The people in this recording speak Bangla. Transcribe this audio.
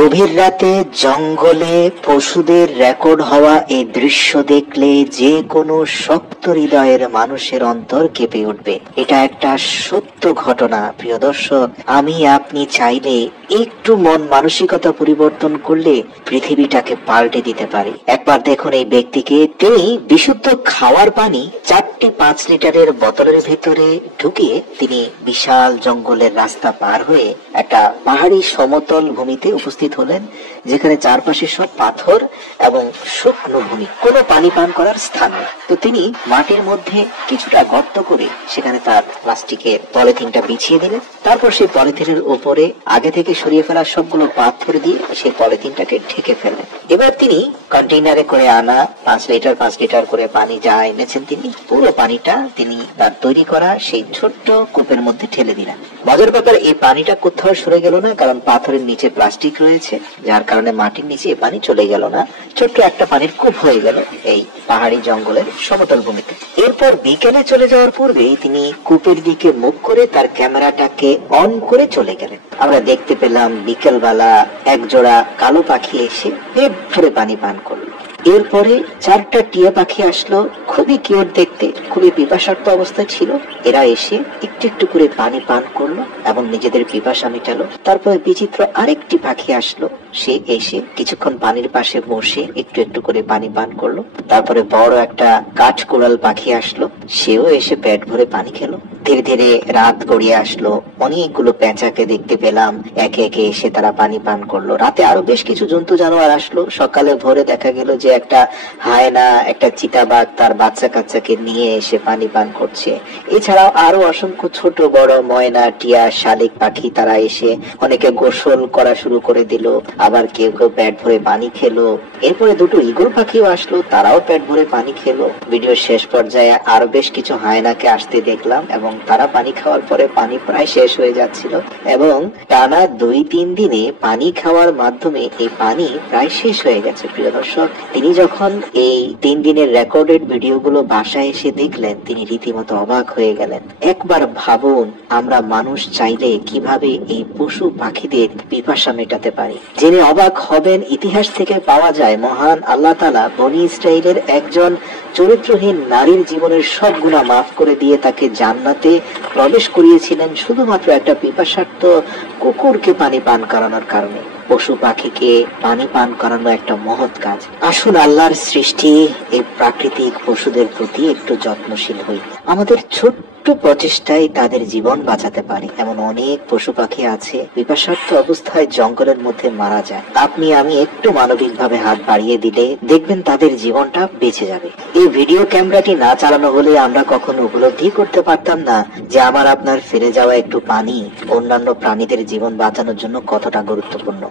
গভীর রাতে জঙ্গলে পশুদের রেকর্ড হওয়া এই দৃশ্য দেখলে যে কোনো শক্ত হৃদয়ের মানুষের অন্তর কেঁপে উঠবে। এটা একটা সত্য ঘটনা। প্রিয় দর্শক, আমি আপনি চাইলে একটু মন মানসিকতা পরিবর্তন করলে পৃথিবীটাকে পাল্টে দিতে পারি। একবার দেখুন এই ব্যক্তিকে। তিনি বিশুদ্ধ খাওয়ার পানি 4টি 5 লিটারের বোতলের ভেতরে ঢুকিয়ে তিনি বিশাল জঙ্গলের রাস্তা পার হয়ে একটা পাহাড়ি সমতল ভূমিতে উপস্থিত হলেন, যেখানে চারপাশে সব পাথর এবং শুকনো ভূমি, কোনো পানি পান করার স্থান নেই। তো তিনি মাটির মধ্যে কিছুটা গর্ত করে সেখানে তার প্লাস্টিকের পলিথিনটা বিছিয়ে দিলেন। তারপর সেই পলিথিনের উপরে আগে থেকে সরিয়ে ফেলা সবগুলো পাথর দিয়ে সেই পলিথিনটাকে ঢেকে ফেলেন। এবার তিনি কন্টেইনারে করে আনা 5 লিটার করে পানি যা এনেছেন, তিনি পুরো পানিটা তিনি তার তৈরি করা সেই ছোট্ট কূপের মধ্যে ঢেলে দিলেন। মজার ব্যাপার, এই পানিটা কোথাও সরে গেল না, কারণ পাথরের নিচে প্লাস্টিক রয়েছে, যার কারণে মাটির নিচে এই পানি চলে গেল না। ছোট্ট একটা পানির কূপ হয়ে গেল এই পাহাড়ি জঙ্গলের সমতল ভূমিতে। এরপর বিকেলে চলে যাওয়ার পূর্বেই তিনি কূপের দিকে মুখ করে তার ক্যামেরাটাকে অন করে চলে গেলেন। আমরা দেখতে পেলাম বিকেলবেলা এক জোড়া কালো পাখি এসে পেট ভরে পানি পান করলো। এরপরে 4টা টিয়া পাখি আসলো, খুবই কিউট দেখতে, খুবই পিপাসার্ত অবস্থায় ছিল। এরা এসে একটু একটু করে পানি পান করলো এবং নিজেদের পিপাসা মেটালো। তারপরে বিচিত্র আরেকটি পাখি আসলো, সে এসে কিছুক্ষণ পানির পাশে বসে একটু একটু করে পানি পান করলো। তারপরে বড় একটা কাঠকোড়াল পাখি আসলো, সেও এসে পেট ভরে পানি খেলো। ধীরে ধীরে রাত গড়িয়ে আসলো, অনেকগুলো পেঁচাকে দেখতে পেলাম, একে একে এসে তারা পানি পান করলো। রাতে আরো বেশ কিছু জন্তু জানোয়ার আসলো। সকালে ভোরে দেখা গেল যে একটা হায়না, একটা চিতাবাঘ তার বাচ্চা কাচ্চাকে নিয়ে এসে পানি পান করছে। এছাড়াও আরো অসংখ্য ছোট বড় ময়না, টিয়া, শালিক পাখি তারা এসে অনেকে গোসল করা শুরু করে দিল, আবার কেউ কেউ পেট ভরে পানি খেলো। এরপরে 2টো ঈগল পাখিও আসলো, তারাও পেট ভরে পানি খেলো। ভিডিও শেষ পর্যায়ে আরো বেশ কিছু হায়নাকে আসতে দেখলাম এবং তারা পানি খাওয়ার পরে পানি প্রায় শেষ হয়ে যাচ্ছিল এবং টানা 2-3 দিনে পানি খাওয়ার মাধ্যমে এই পানি প্রায় শেষ হয়ে গেছে। প্রিয় দর্শক, তিনি যখন এই 3 দিনের রেকর্ডেড ভিডিওগুলো বাসায় এসে দেখলেন, তিনি রীতিমতো অবাক হয়ে গেলেন। একবার ভাবুন, আমরা মানুষ চাইলে কিভাবে এই পশু পাখিদের পিপাসা মেটাতে পারি। জেনে অবাক হবেন, ইতিহাস থেকে পাওয়া যায় মহান আল্লাহ তাআলা বনি ইসরাইলের একজন চরিত্রহীন নারীর জীবনের সব গুনাহ মাফ করে দিয়ে তাকে জান্নাতে প্রবেশ করিয়েছিলেন শুধুমাত্র একটা পিপাসার্ত কুকুরকে পানি পান করানোর কারণে। পশু পাখিকে পানি পান করানো একটা মহৎ কাজ। আসুন আল্লাহর সৃষ্টি এই প্রাকৃতিক পশুদের প্রতি একটু যত্নশীল হই। আমাদের ছোট্ট প্রচেষ্টায় তাদের জীবন বাঁচাতে পারে। এমন অনেক পশু পাখি আছে পিপাসার্ত অবস্থায় জঙ্গলের মধ্যে মারা যায়। আপনি আমি একটু মানবিক ভাবে হাত বাড়িয়ে দিলে দেখবেন তাদের জীবনটা বেঁচে যাবে। এই ভিডিও ক্যামেরাটি না চালানো হলে আমরা কখনো উপলব্ধি করতে পারতাম না যে আমার আপনার ফিরে যাওয়া একটু পানি অন্যান্য প্রাণীদের জীবন বাঁচানোর জন্য কতটা গুরুত্বপূর্ণ।